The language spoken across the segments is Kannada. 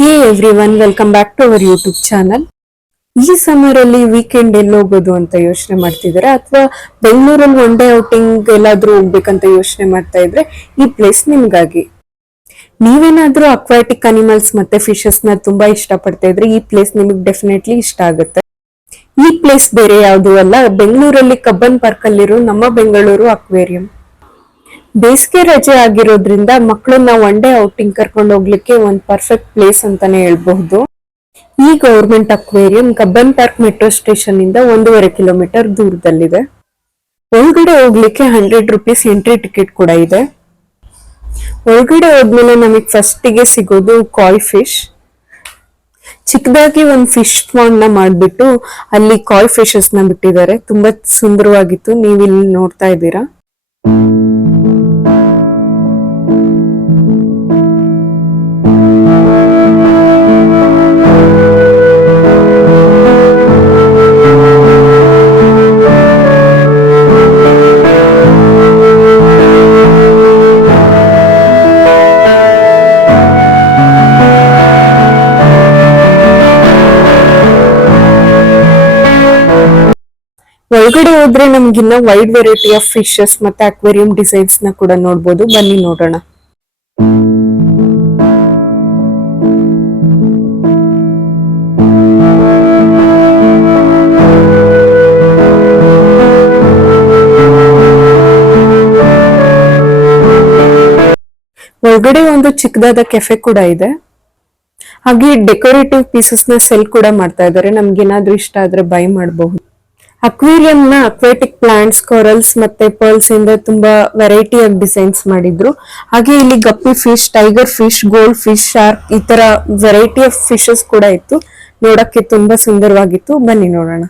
Hey everyone, welcome back to our YouTube channel. ಈ ಸಮ್ಮರ್ ಅಲ್ಲಿ ವೀಕೆಂಡ್ ಎಲ್ಲಿ ಹೋಗೋದು ಅಂತ ಯೋಚನೆ ಮಾಡ್ತಿದ್ದೀರಾ, ಅಥವಾ ಬೆಂಗಳೂರಲ್ಲಿ ಒನ್ ಡೇ ಔಟಿಂಗ್ ಎಲ್ಲಾದ್ರೂ ಹೋಗ್ಬೇಕಂತ ಯೋಚನೆ ಮಾಡ್ತಾ ಇದ್ರೆ ಈ ಪ್ಲೇಸ್ ನಿಮ್ಗಾಗಿ. ನೀವೇನಾದ್ರೂ ಅಕ್ವಾಟಿಕ್ ಅನಿಮಲ್ಸ್ ಮತ್ತೆ ಫಿಶಸ್ ನ ತುಂಬಾ ಇಷ್ಟ ಪಡ್ತಾ ಇದ್ರೆ ಈ ಪ್ಲೇಸ್ ನಿಮಗೆ ಡೆಫಿನೆಟ್ಲಿ ಇಷ್ಟ ಆಗುತ್ತೆ. ಈ ಪ್ಲೇಸ್ ಬೇರೆ ಯಾವುದು ಅಲ್ಲ, ಬೆಂಗಳೂರಲ್ಲಿ ಕಬ್ಬನ್ ಪಾರ್ಕ್ ಅಲ್ಲಿರೋ ನಮ್ಮ ಬೆಂಗಳೂರು ಅಕ್ವೇರಿಯಂ. ಬೇಸಿಗೆ ರಜೆ ಆಗಿರೋದ್ರಿಂದ ಮಕ್ಕಳನ್ನ ಒನ್ ಡೇ ಔಟಿಂಗ್ ಕರ್ಕೊಂಡು ಹೋಗ್ಲಿಕ್ಕೆ ಒಂದು ಪರ್ಫೆಕ್ಟ್ ಪ್ಲೇಸ್ ಅಂತಾನೆ ಹೇಳ್ಬಹುದು. ಈ government aquarium Cubbon park metro station ಇಂದ 1.5 ಕಿಲೋಮೀಟರ್ ದೂರದಲ್ಲಿದೆ. ಒಳಗಡೆ ಹೋಗ್ಲಿಕ್ಕೆ 100 ರೂಪೀಸ್ ಎಂಟ್ರಿ ಟಿಕೆಟ್ ಕೂಡ ಇದೆ. ಒಳಗಡೆ ಹೋದ್ಮೇಲೆ ನಮಗೆ ಫಸ್ಟಿಗೆ ಸಿಗೋದು ಕಾಯ್ ಫಿಶ್. ಚಿಕ್ಕದಾಗಿ ಒಂದು ಫಿಶ್ ಪಾಂಡ್ ನ ಮಾಡ್ಬಿಟ್ಟು ಅಲ್ಲಿ ಕಾಯ್ ಫಿಶಸ್ ನ ಬಿಟ್ಟಿದ್ದಾರೆ. ತುಂಬಾ ಸುಂದರವಾಗಿತ್ತು, ನೀವು ಇಲ್ಲಿ ನೋಡ್ತಾ ಇದ್ದೀರಾ. ಒಳಗಡೆ ಹೋದ್ರೆ ನಮ್ಗಿನ್ನ ವೈಡ್ ವೆರೈಟಿ ಆಫ್ ಫಿಶಸ್ ಮತ್ತೆ ಅಕ್ವೇರಿಯಂ ಡಿಸೈನ್ಸ್ ನ ಕೂಡ ನೋಡ್ಬೋದು. ಬನ್ನಿ ನೋಡೋಣ. ಒಳಗಡೆ ಒಂದು ಚಿಕ್ಕದಾದ ಕೆಫೆ ಕೂಡ ಇದೆ. ಹಾಗೆ ಡೆಕೋರೇಟಿವ್ ಪೀಸಸ್ ನ ಸೆಲ್ ಕೂಡ ಮಾಡ್ತಾ ಇದ್ದಾರೆ. ನಮ್ಗೆ ಏನಾದ್ರೂ ಇಷ್ಟ ಆದ್ರೆ ಬೈ ಮಾಡಬಹುದು. ಅಕ್ವೇರಿಯಂ ನ ಅಕ್ವಾಟಿಕ್ ಪ್ಲಾಂಟ್ಸ್, ಕೊರಲ್ಸ್ ಮತ್ತೆ ಪರ್ಲ್ಸ್ ಇಂದ ತುಂಬಾ ವೆರೈಟಿ ಆಗಿ ಡಿಸೈನ್ಸ್ ಮಾಡಿದ್ರು. ಹಾಗೆ ಇಲ್ಲಿ guppy fish, tiger fish, gold fish, shark ಈ ತರ ವೆರೈಟಿ ಆಫ್ ಫಿಶಸ್ ಕೂಡ ಇತ್ತು. ನೋಡಕ್ಕೆ ತುಂಬಾ ಸುಂದರವಾಗಿತ್ತು. ಬನ್ನಿ ನೋಡೋಣ.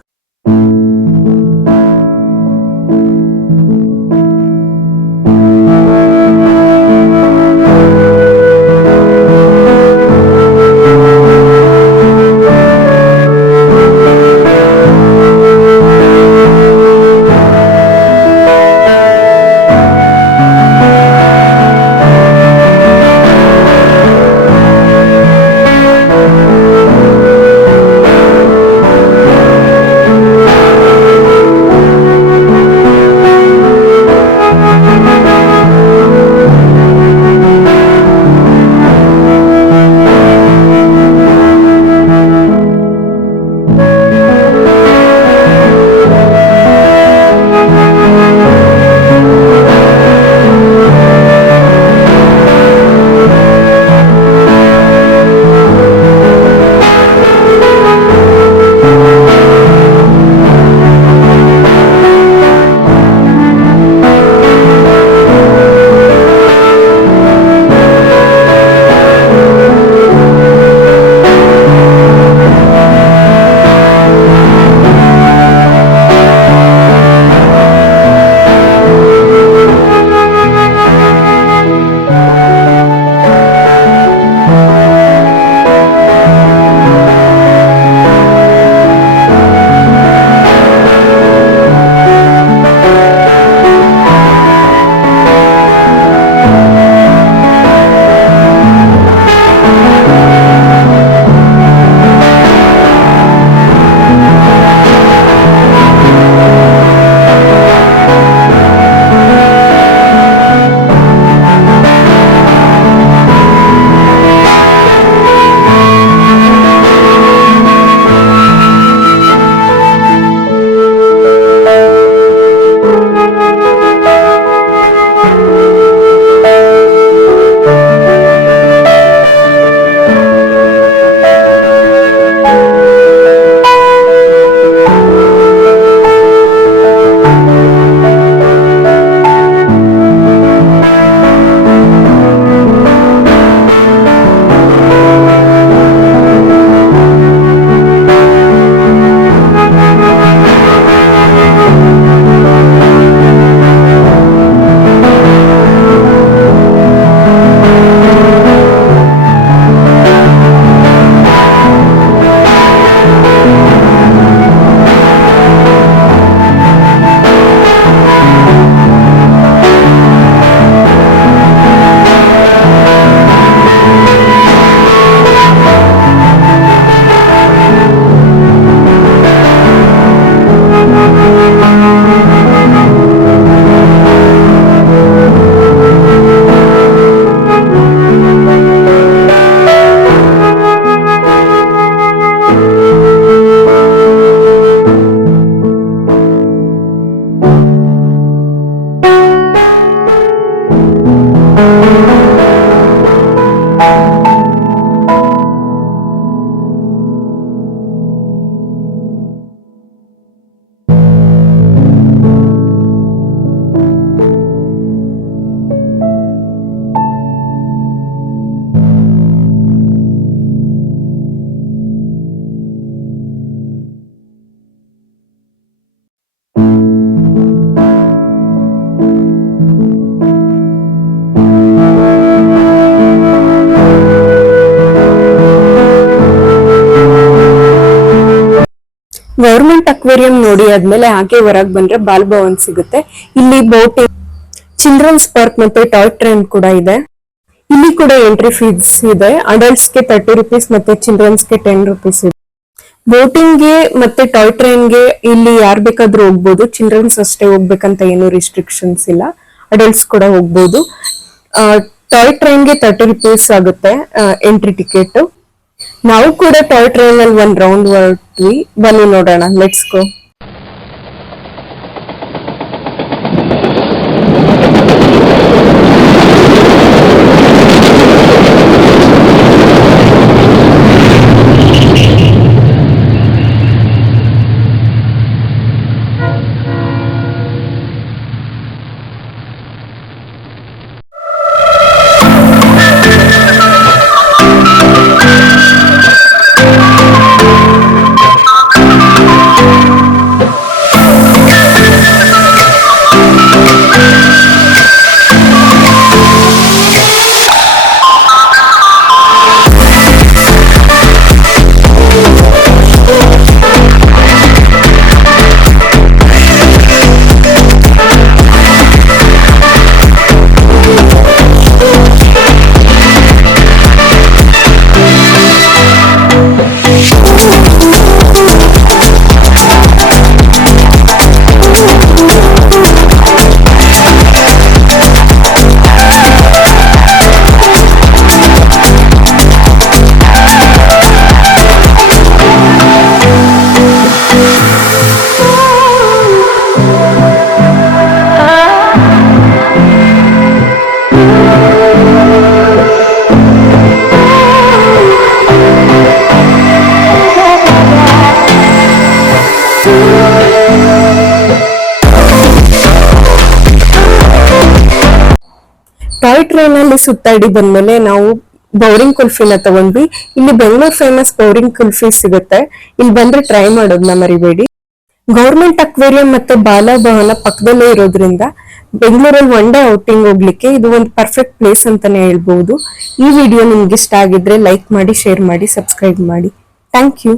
ಗೌರ್ಮೆಂಟ್ ಅಕ್ವೇರಿಯಂ ನೋಡಿ ಆದ್ಮೇಲೆ ಹಾಗೆ ಹೊರಗೆ ಬಂದ್ರೆ ಬಾಲ್ ಭವನ್ ಸಿಗುತ್ತೆ. ಇಲ್ಲಿ ಬೋಟಿಂಗ್, ಚಿಲ್ಡ್ರನ್ಸ್ ಪಾರ್ಕ್ ಮತ್ತೆ ಟಾಯ್ ಟ್ರೈನ್ ಕೂಡ ಇದೆ. ಇಲ್ಲಿ ಕೂಡ ಎಂಟ್ರಿ ಫೀಸ್ ಇದೆ. ಅಡಲ್ಟ್ಸ್ ಗೆ 30 ರುಪೀಸ್ ಮತ್ತೆ ಚಿಲ್ಡ್ರನ್ಸ್ ಗೆ 10 ರುಪೀಸ್ ಇದೆ. ಬೋಟಿಂಗ್ ಗೆ ಮತ್ತೆ ಟಾಯ್ ಟ್ರೈನ್ ಗೆ ಇಲ್ಲಿ ಯಾರು ಬೇಕಾದ್ರೂ ಹೋಗ್ಬೋದು. ಚಿಲ್ಡ್ರನ್ಸ್ ಅಷ್ಟೇ ಹೋಗ್ಬೇಕಂತ ಏನು ರಿಸ್ಟ್ರಿಕ್ಷನ್ಸ್ ಇಲ್ಲ, ಅಡಲ್ಟ್ಸ್ ಕೂಡ ಹೋಗ್ಬೋದು. ಟಾಯ್ ಟ್ರೈನ್ ಗೆ 30 ರುಪೀಸ್ ಆಗುತ್ತೆ ಎಂಟ್ರಿ ಟಿಕೆಟ್. ನಾವು ಕೂಡ ಟಾಯ್ ಟ್ರೈನ್ ಅಲ್ಲಿ ಒಂದ್ ರೌಂಡ್ ಹೊರಟ್ವಿ, ಬನ್ನಿ ನೋಡೋಣ, ಲೆಟ್ಸ್ ಗೋ. ಟಾಯ್ ಟ್ರೈನ್ ಅಲ್ಲಿ ಸುತ್ತಾಡಿ ಬಂದ್ಮೇಲೆ ನಾವು ಬೌರಿಂಗ್ ಕುಲ್ಫಿನ ತಗೊಂಡ್ವಿ. ಇಲ್ಲಿ ಬೆಂಗಳೂರು ಫೇಮಸ್ ಬೌರಿಂಗ್ ಕುಲ್ಫಿ ಸಿಗುತ್ತೆ, ಇಲ್ಲಿ ಬಂದ್ರೆ ಟ್ರೈ ಮಾಡೋದನ್ನ ಮರಿಬೇಡಿ. ಗೌರ್ಮೆಂಟ್ ಅಕ್ವೇರಿಯಂ ಮತ್ತೆ ಬಾಲಭವನ ಪಕ್ಕದಲ್ಲೇ ಇರೋದ್ರಿಂದ ಬೆಂಗಳೂರಲ್ಲಿ ಒನ್ ಡೇ ಔಟಿಂಗ್ ಹೋಗ್ಲಿಕ್ಕೆ ಇದು ಒಂದು ಪರ್ಫೆಕ್ಟ್ ಪ್ಲೇಸ್ ಅಂತಾನೆ ಹೇಳ್ಬಹುದು. ಈ ವಿಡಿಯೋ ನಿಮ್ಗೆ ಇಷ್ಟ ಆಗಿದ್ರೆ ಲೈಕ್ ಮಾಡಿ, ಶೇರ್ ಮಾಡಿ, ಸಬ್ಸ್ಕ್ರೈಬ್ ಮಾಡಿ. Thank you.